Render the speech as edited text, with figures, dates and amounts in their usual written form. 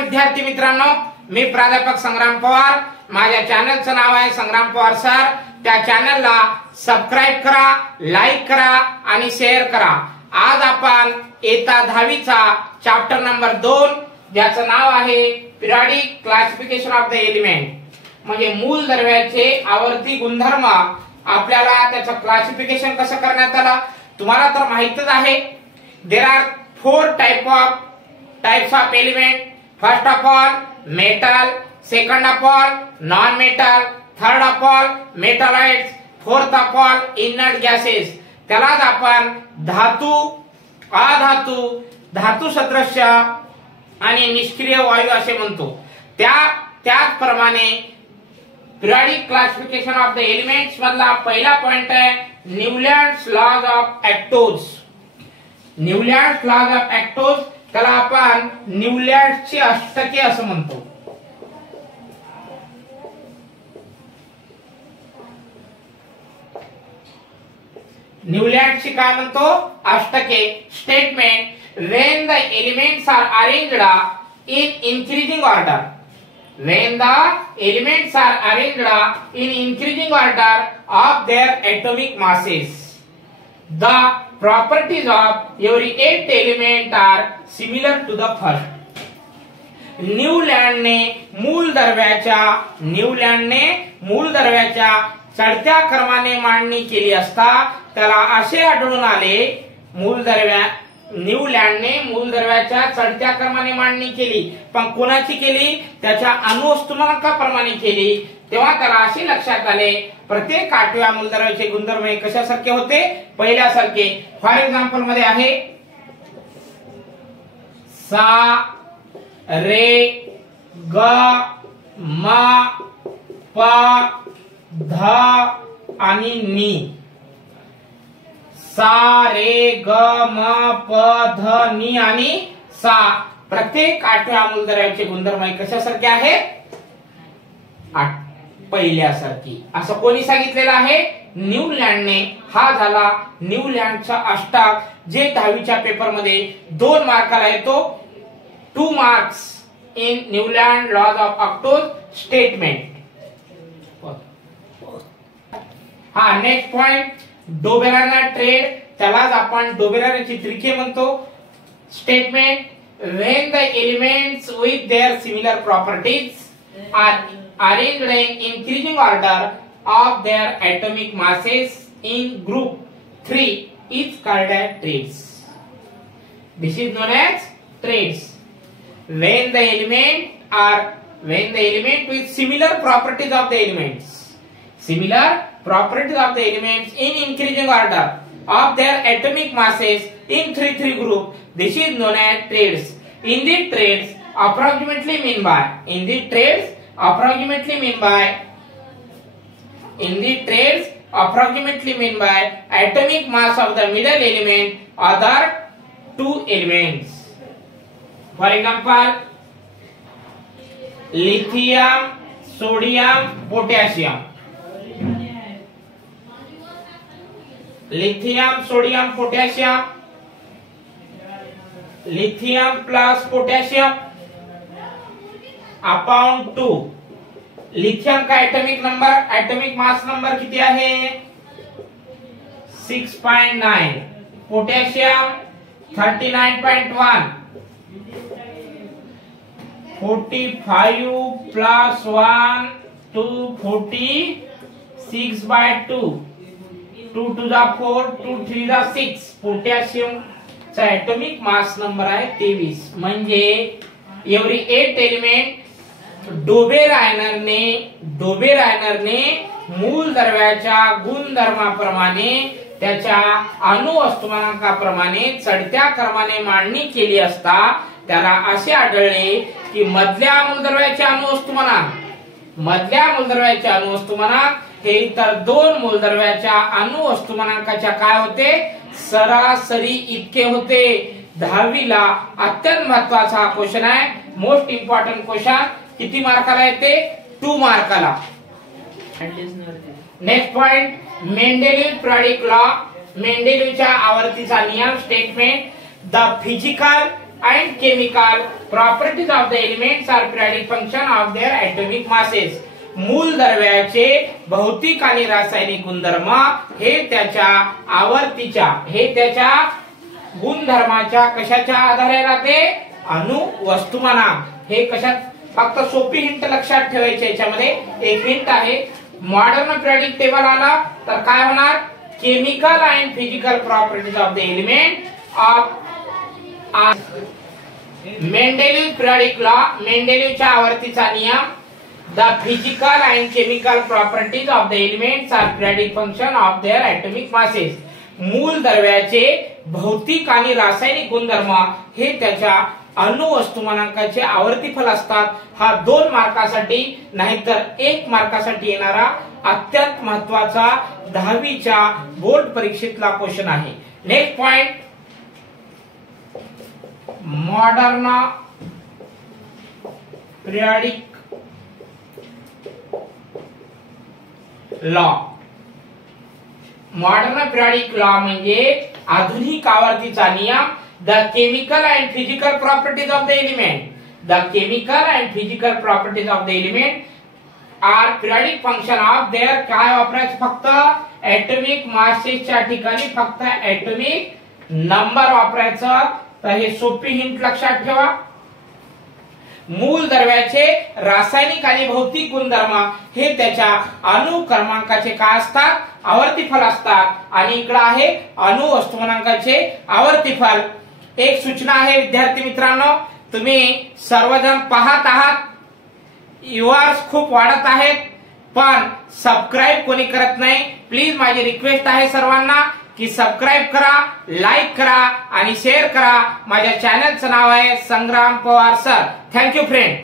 विद्यार्थी मित्रांनो, मी प्राध्यापक संग्राम पवार. माझ्या चॅनलचं नाव आहे संग्राम पवार सर. त्या चॅनलला सबस्क्राइब करा, लाईक करा आणि शेअर करा. आज आपण इयत्ता 10वीचा चॅप्टर नंबर 2 ज्याचं नाव आहे periodic classification of the element, म्हणजे मूल द्रव्याचे आवर्ती गुणधर्म. आपल्याला त्याचं क्लासिफिकेशन कसं करण्यात आलं तुम्हाला तर माहितच आहे. There are 4 types of element. First of all metal, second of all non-metal, third of all metalloids, fourth of all inert gases. त्यालाच आपण धातू, अधातू, धातू सदृश्य आणि निष्क्रिय वायू असे म्हणतो. त्याचप्रमाणे periodic classification of the elements मधला पहिला पॉइंट आहे Newlands laws of octaves. Newlands laws of octaves त्याला आपण न्यूलँड्सची अष्टके असं म्हणतो. न्यूलँड्सची काय म्हणतो? अष्टके. Statement when the elements are arranged in increasing order. When the elements are arranged in increasing order of their atomic masses, the properties of every 8 element are similar to the first. न्यूलँडने मूल द्रव्याच्या चढत्या क्रमाने मांडणी केली असता त्याला असे आढळून आले न्यूलँडने मूल द्रव्याच्या चढत्या क्रमाने मांडणी केली, पण कोणाची केली? त्याच्या अणुवस्तुमानकाप्रमाणे केली. तेव्हा त्याला असे लक्षात आले प्रत्येक 8व्या मूलद्रव्याचे गुणधर्म हे कशासारखे होते? पहिल्यासारखे. फॉर एक्झाम्पल मध्ये आहे सा, रे, ग, म, प, ध आणि नी. सा, रे, ग, म, प, ध, नी आणि सा. प्रत्येक 8व्या मूलद्रव्याचे गुणधर्म कशासारखे आहेत? पहिल्यासारखी. असं कोणी सांगितलेलं आहे? न्यूलँडने. हा झाला न्यूलँडचा अष्टक, जे 10वीच्या पेपर मध्ये 2 मार्काला येतो. 2 marks in Newland laws of octaves statement. हा नेक्स्ट पॉइंट डोबेराना ट्रेड. त्यालाच आपण डोबेरानाची त्रिके म्हणतो. Statement when the elements with their similar properties are arranged in increasing order of their atomic masses in group 3 is called as trades. This is known as trades. When the element with similar properties of the elements in increasing order of their atomic masses in 3 group, this is known as trades. In the trades approximately mean by atomic mass of the middle element other 2 elements. For example, lithium, sodium, potassium. Lithium, sodium, potassium. Lithium plus potassium upon 2. Lithium का atomic mass number किती आहे? 6.9. Potassium 39.1. 45 plus 1 2 46/2. 2 to the 4 2 3 the 6. Potassium चा atomic mass number आहे 23. म्हणजे every 8 element डोबेरायनरने मूल द्रव्याच्या गुणधर्माप्रमाणे त्याच्या अणुवस्तुमानकाप्रमाणे चढत्या क्रमाने मांडणी केली असता त्याला असे आढळले की मधल्या मूलद्रव्याचे अणुवस्तुमानक हे इतर 2 मूलद्रव्याच्या अणुवस्तुमानकाच्या काय होते? सरासरी इतके होते. 10वीला अत्यंत महत्वाचा क्वेश्चन आहे. Most important question. किती मार्काला येते? 2 मार्काला. Next point Mendeleev periodic law. मेंडेलिव्हच्या आवर्तीचा नियम. Statement the physical and chemical properties of the elements are periodic function of their atomic masses. मूल द्रव्याचे भौतिक आणि रासायनिक गुणधर्म हे त्याच्या आवर्तीच्या त्याच्या गुणधर्माच्या कशाच्या आधारे राहते? अणु वस्तुमानांक. हे कशात? फक्त सोपी हिंट लक्षात ठेवायची. याच्यामध्ये एक हिंट आहे. मॉडर्न पिरियडिक टेबल आला तर काय होणार? Chemical and physical properties of the element of Mendeleev periodic law. मेंडेलिव्हच्या आवर्तीचा नियम. The physical and chemical properties of the elements are periodic function of their atomic masses. मूल द्रव्याचे भौतिक आणि रासायनिक गुणधर्म हे त्याच्या अणु वस्तुमानांकाचे आवर्तीफल असतात. हा 2 मार्कासाठी नाहीतर 1 मार्कासाठी येणारा अत्यंत महत्वाचा 10वीच्या बोर्ड परीक्षेतला क्वेश्चन आहे. Next point, modern periodic law. Modern periodic law म्हणजे आधुनिक आवर्तीचा नियम. The chemical and physical properties of the element. The chemical and physical properties of the element are periodic function of their. काय वापरायचं? फक्त atomic मासेसच्या ठिकाणी फक्त ॲटॉमिक नंबर वापरायचं. तर हे सोपी हिंट लक्षात ठेवा. मूल द्रव्याचे रासायनिक आणि भौतिक गुणधर्म हे त्याच्या अणु क्रमांकाचे काय असतात? आवर्तीफल असतात. आणि इकडे आहे अणु वस्तुमानांकाचे आवर्तीफल. एक सूचना आहे विद्यार्थी मित्रांनो, तुम्ही सर्वजण पाहत आहात, व्ह्यूअर्स खूप वाढत आहेत, पण सबस्क्राईब कोणी करत नाही. प्लीज माझी रिक्वेस्ट आहे सर्वांना की सबस्क्राईब करा, लाईक करा आणि शेअर करा. माझ्या चॅनलचं नाव आहे संग्राम पवार सर. Thank you friend.